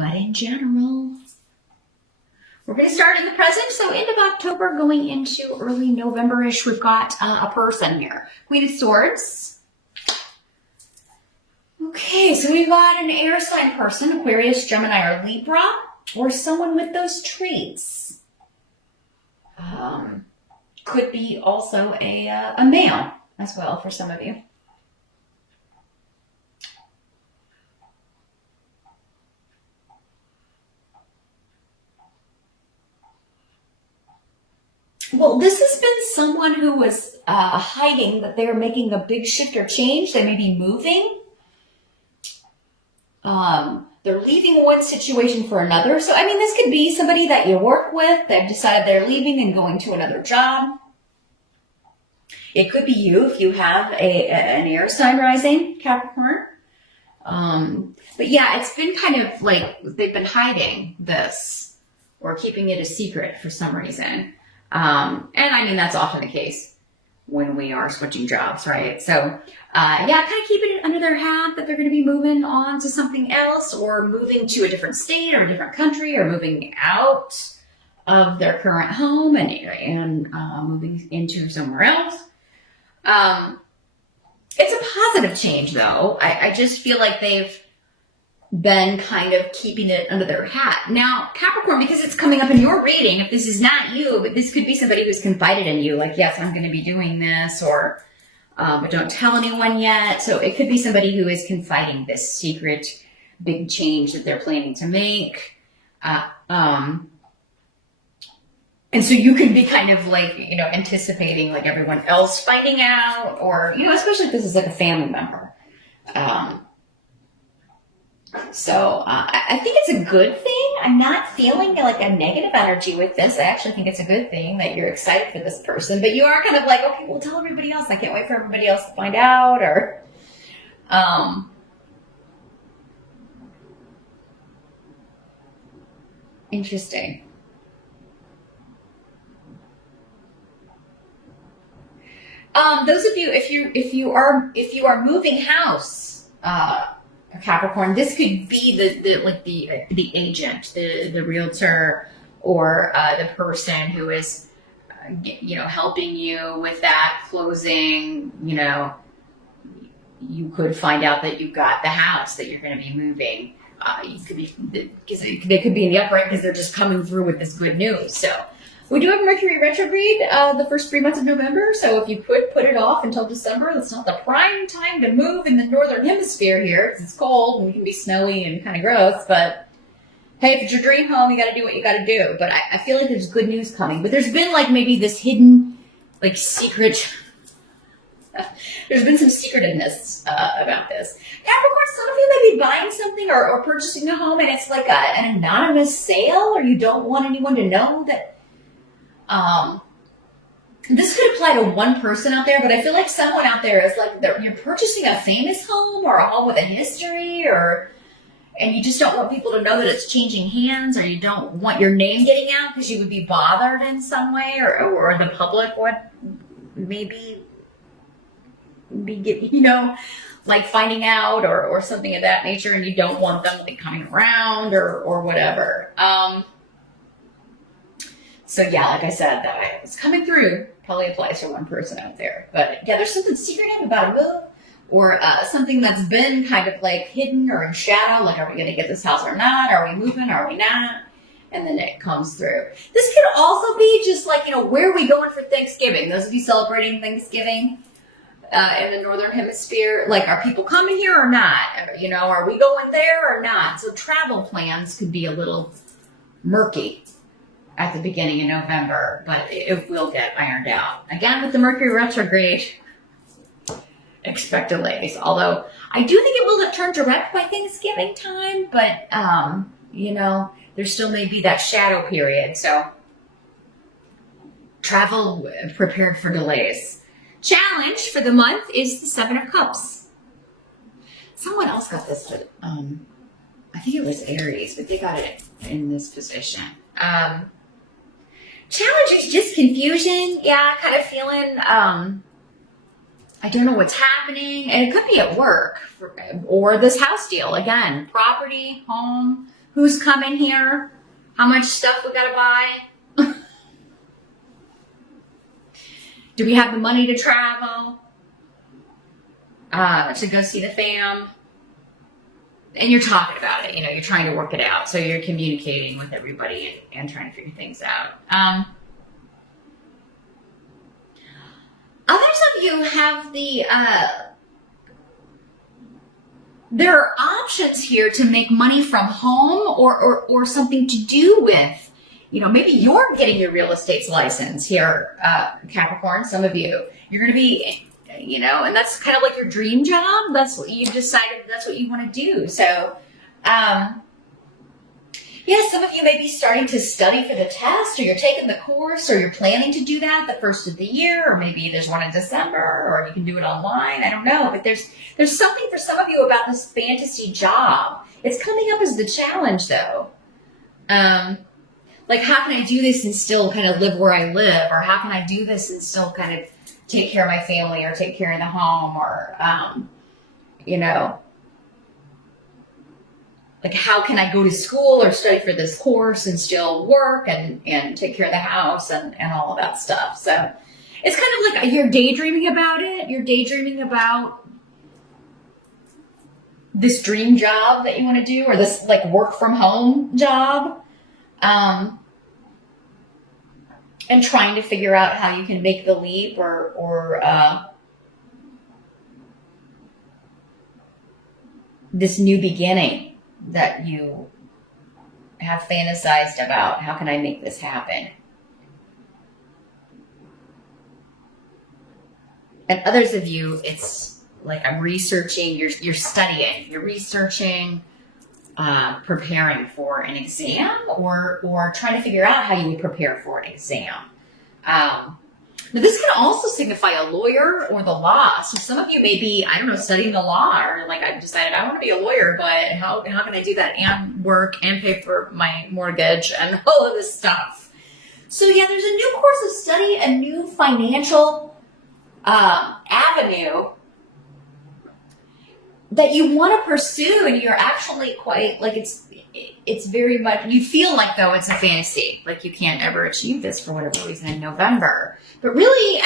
but in general. We're going to start in the present, so end of October going into early November-ish, we've got a person here. Queen of Swords. Okay, so we've got an air sign person, Aquarius, Gemini, or Libra, or someone with those traits. Could be also a male as well for some of you. Well, this has been someone who was hiding that they're making a big shift or change. They may be moving. They're leaving one situation for another. So, I mean, this could be somebody that you work with. They've decided they're leaving and going to another job. It could be you if you have an air sign rising, Capricorn. But yeah, it's been kind of like they've been hiding this or keeping it a secret for some reason. And I mean, that's often the case when we are switching jobs, right? So, yeah, kind of keeping it under their hat that they're going to be moving on to something else or moving to a different state or a different country or moving out of their current home and moving into somewhere else. It's a positive change though. I just feel like they've been kind of keeping it under their hat. Now, Capricorn, because it's coming up in your reading, if this is not you, but this could be somebody who's confided in you, like, yes, I'm going to be doing this, or but don't tell anyone yet. So it could be somebody who is confiding this secret big change that they're planning to make. And so you could be kind of like, you know, anticipating like everyone else finding out, or, you know, especially if this is like a family member. So I think it's a good thing. I'm not feeling like a negative energy with this. I actually think it's a good thing that you're excited for this person, but you are kind of like, okay, well, tell everybody else. I can't wait for everybody else to find out, or, interesting. Those of you, if you are moving house, Capricorn, this could be the agent, the realtor, or the person who is, you know, helping you with that closing. You know, you could find out that you got the house that you're going to be moving. You could be, because they could be in the upright because they're just coming through with this good news. So we do have Mercury retrograde the first 3 months of November, so if you could put it off until December, that's not the prime time to move in the northern hemisphere here, because it's cold and it can be snowy and kind of gross, but hey, if it's your dream home, you got to do what you got to do. But I feel like there's good news coming, but there's been like maybe this hidden, like secret, there's been some secretiveness about this. Capricorn, some of you may be buying something or purchasing a home, and it's like an anonymous sale, or you don't want anyone to know that. This could apply to one person out there, but I feel like someone out there is like, you're purchasing a famous home or a home with a history, and you just don't want people to know that it's changing hands, or you don't want your name getting out because you would be bothered in some way, or the public would maybe be, you know, like finding out or something of that nature, and you don't want them like coming around or whatever. So yeah, like I said, that it's coming through. Probably applies to one person out there. But yeah, there's something secretive about a move, or something that's been kind of like hidden or in shadow. Like, are we going to get this house or not? Are we moving? Are we not? And then it comes through. This could also be just like, you know, where are we going for Thanksgiving? Those of you celebrating Thanksgiving in the northern hemisphere, like, are people coming here or not? You know, are we going there or not? So travel plans could be a little murky at the beginning of November, but it will get ironed out. Again, with the Mercury retrograde, expect delays. Although I do think it will turn direct by Thanksgiving time, but you know, there still may be that shadow period. So travel prepared for delays. Challenge for the month is the 7 of Cups. Someone else got this, but I think it was Aries, but they got it in this position. Challenge is just confusion. Yeah, kind of feeling, I don't know what's happening. And it could be at work or this house deal. Again, property, home, Who's coming here? How much stuff we gotta buy? Do we have the money to travel? To go see the fam? And you're talking about it, you're trying to work it out. So you're communicating with everybody and trying to figure things out. Others of you have there are options here to make money from home or something to do with, maybe you're getting your real estate license here, Capricorn, some of you. You're going to be, and that's kind of like your dream job. That's what you decided, that's what you want to do. So, some of you may be starting to study for the test, or you're taking the course, or you're planning to do that the first of the year, or maybe there's one in December, or you can do it online. I don't know, but there's something for some of you about this fantasy job. It's coming up as the challenge, though. Like, how can I do this and still kind of live where I live, or how can I do this and still kind of take care of my family, or take care of the home, or like, how can I go to school or study for this course and still work and take care of the house and all of that stuff. So it's kind of like you're daydreaming about it. You're daydreaming about this dream job that you want to do, or this like work from home job. And trying to figure out how you can make the leap or this new beginning that you have fantasized about. How can I make this happen? And others of you, it's like I'm researching, you're studying, you're researching, preparing for an exam or trying to figure out how you would prepare for an exam. Now this can also signify a lawyer or the law. So some of you may be, studying the law, or like I've decided I want to be a lawyer, but how can I do that and work and pay for my mortgage and all of this stuff? So there's a new course of study, a new financial avenue that you want to pursue, and you're actually quite like it's very much, you feel like though it's a fantasy, like you can't ever achieve this for whatever reason in November. But really,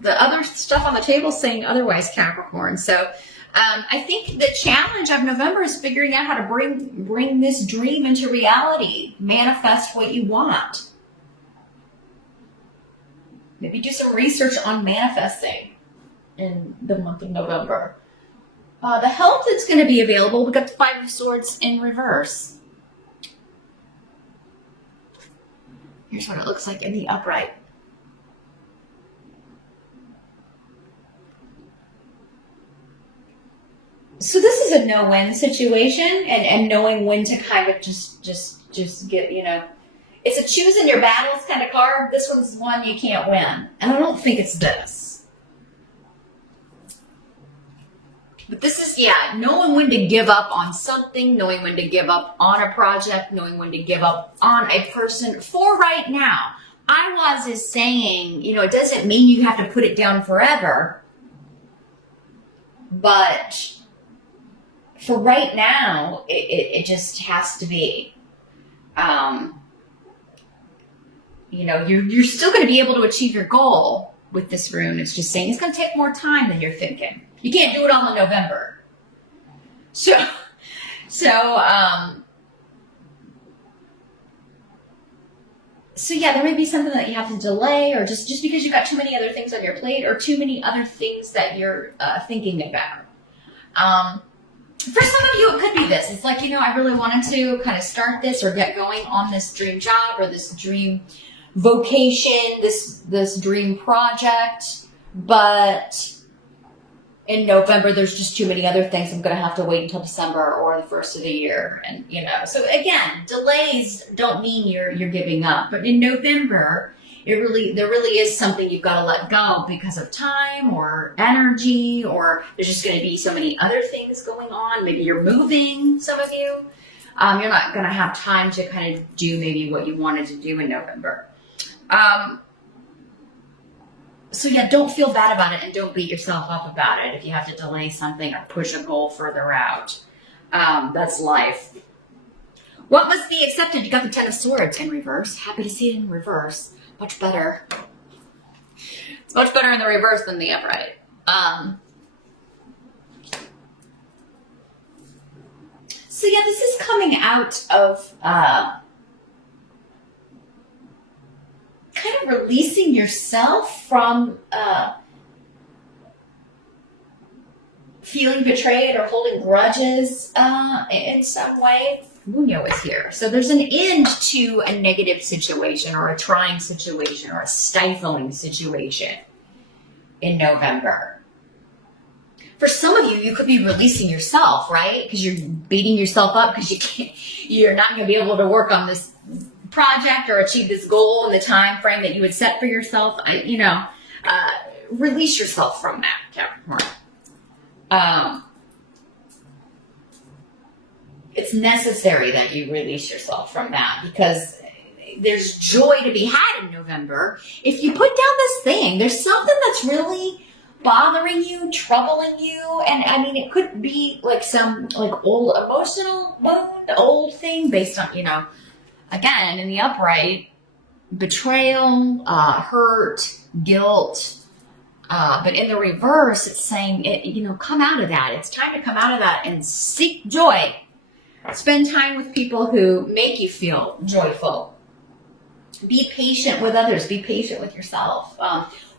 the other stuff on the table is saying otherwise, Capricorn. So I think the challenge of November is figuring out how to bring this dream into reality, manifest what you want. Maybe do some research on manifesting in the month of November. The help that's going to be available, we've got the Five of Swords in reverse. Here's what it looks like in the upright. So this is a no-win situation, and knowing when to kind of just get, it's a choosing your battles kind of card. This one's one you can't win. And I don't think it's this. But this is, knowing when to give up on something, knowing when to give up on a project, knowing when to give up on a person for right now. is saying, it doesn't mean you have to put it down forever, but for right now, it just has to be. You're still going to be able to achieve your goal with this rune. It's just saying it's going to take more time than you're thinking. You can't do it all in November. So there may be something that you have to delay, or just because you've got too many other things on your plate, or too many other things that you're thinking about. For some of you, it could be this. It's like, I really wanted to kind of start this or get going on this dream job or this dream vocation, this dream project, but in November, there's just too many other things. I'm going to have to wait until December or the first of the year. And, so again, delays don't mean you're giving up. But in November, there really is something you've got to let go because of time or energy, or there's just going to be so many other things going on. Maybe you're moving, some of you. You're not going to have time to kind of do maybe what you wanted to do in November. Don't feel bad about it, and don't beat yourself up about it if you have to delay something or push a goal further out. That's life. What must be accepted? You got the Ten of Swords in reverse. Happy to see it in reverse. Much better. It's much better in the reverse than the upright. So yeah, this is coming out of kind of releasing yourself from feeling betrayed or holding grudges in some way. Muno is here. So there's an end to a negative situation or a trying situation or a stifling situation in November. For some of you, you could be releasing yourself, right? Because you're beating yourself up because you're not going to be able to work on this project or achieve this goal in the time frame that you would set for yourself. Release yourself from that, Capricorn. It's necessary that you release yourself from that because there's joy to be had in November. If you put down this thing, there's something that's really bothering you, troubling you, and I mean, it could be like some like old emotional wound, old thing based on, again, in the upright, betrayal, hurt, guilt. But in the reverse, it's saying, come out of that. It's time to come out of that and seek joy. Spend time with people who make you feel joyful. Be patient with others. Be patient with yourself.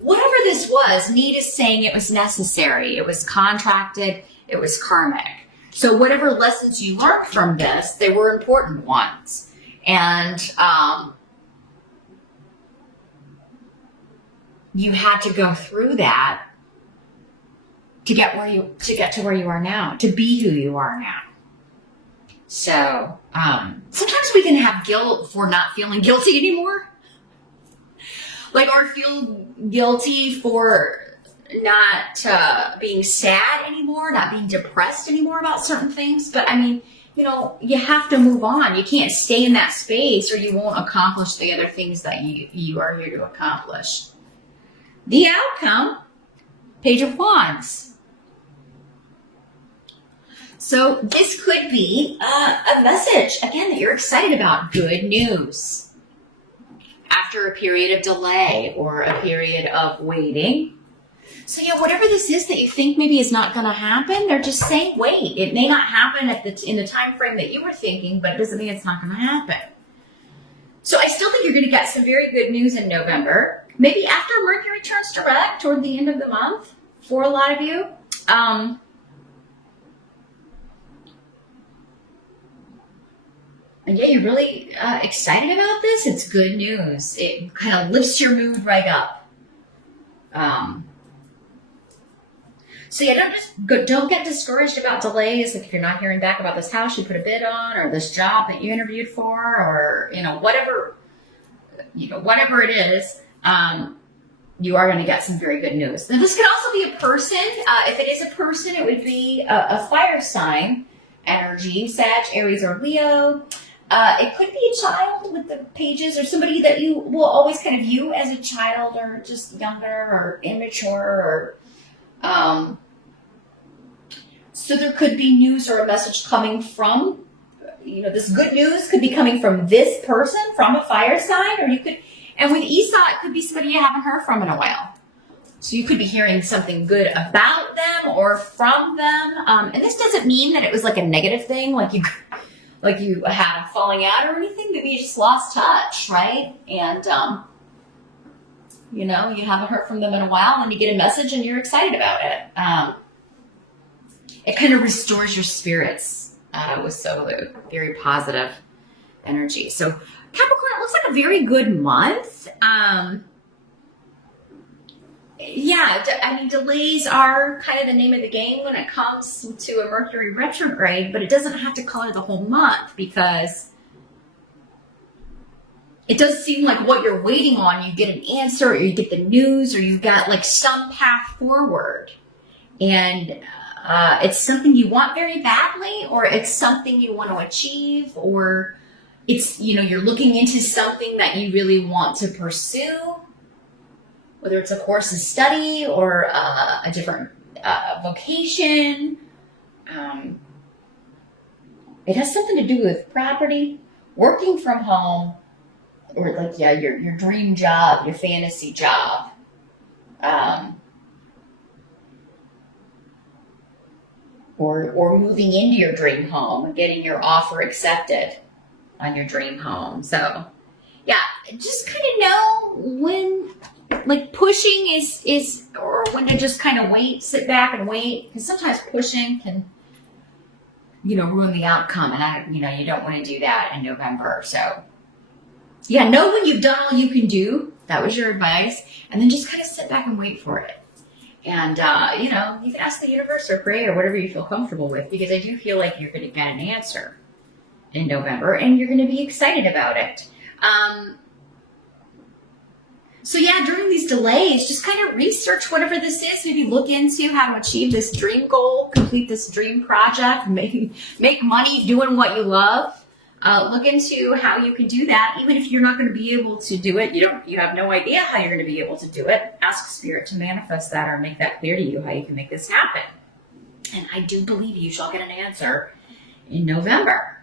Whatever this was, Need is saying it was necessary. It was contracted. It was karmic. So whatever lessons you learned from this, they were important ones. And you had to go through that to get to where you are now, to be who you are now. So sometimes we can have guilt for not feeling guilty anymore. Or feel guilty for not being sad anymore, not being depressed anymore about certain things. But I mean, you have to move on. You can't stay in that space or you won't accomplish the other things that you are here to accomplish. The outcome, Page of Wands. So this could be a message, again, that you're excited about. Good news. After a period of delay or a period of waiting. So yeah, whatever this is that you think maybe is not going to happen, they're just saying, wait. It may not happen in the time frame that you were thinking, but it doesn't mean it's not going to happen. So I still think you're going to get some very good news in November. Maybe after Mercury turns direct toward the end of the month for a lot of you. And yeah, you're really excited about this. It's good news. It kind of lifts your mood right up. So yeah, don't get discouraged about delays. If you're not hearing back about this house you put a bid on, or this job that you interviewed for, or whatever it is, you are going to get some very good news. Now, this could also be a person. If it is a person, it would be a fire sign energy, Sag, Aries, or Leo. It could be a child with the pages, or somebody that you will always kind of view as a child, or just younger, or immature, or so there could be news or a message coming from, this good news could be coming from this person, from a fire sign, or you could, and with Esau, it could be somebody you haven't heard from in a while. So you could be hearing something good about them or from them. And this doesn't mean that it was like a negative thing, like you had a falling out or anything. Maybe you just lost touch, right? And, you haven't heard from them in a while, and you get a message and you're excited about it. It kind of restores your spirits with Solu. Very positive energy. So Capricorn, it looks like a very good month. Delays are kind of the name of the game when it comes to a Mercury retrograde, but it doesn't have to color the whole month, because it does seem like what you're waiting on, you get an answer, or you get the news, or you got like some path forward. And it's something you want very badly, or it's something you want to achieve, or it's, you're looking into something that you really want to pursue, whether it's a course of study or a different vocation. It has something to do with property, working from home, or like, yeah, your dream job, your fantasy job. Um, or moving into your dream home and getting your offer accepted on your dream home. So yeah, just kind of know when like pushing is or when to just kind of wait, sit back and wait, because sometimes pushing can ruin the outcome, and you don't want to do that in November. So yeah, know when you've done all you can do. That was your advice, and then just kind of sit back and wait for it. And, you can ask the universe or pray or whatever you feel comfortable with, because I do feel like you're going to get an answer in November and you're going to be excited about it. So yeah, during these delays, just kind of research whatever this is. Maybe look into how to achieve this dream goal, complete this dream project, make money doing what you love. Look into how you can do that, even if you're not going to be able to do it. You have no idea how you're going to be able to do it. Ask Spirit to manifest that or make that clear to you how you can make this happen. And I do believe you shall get an answer in November.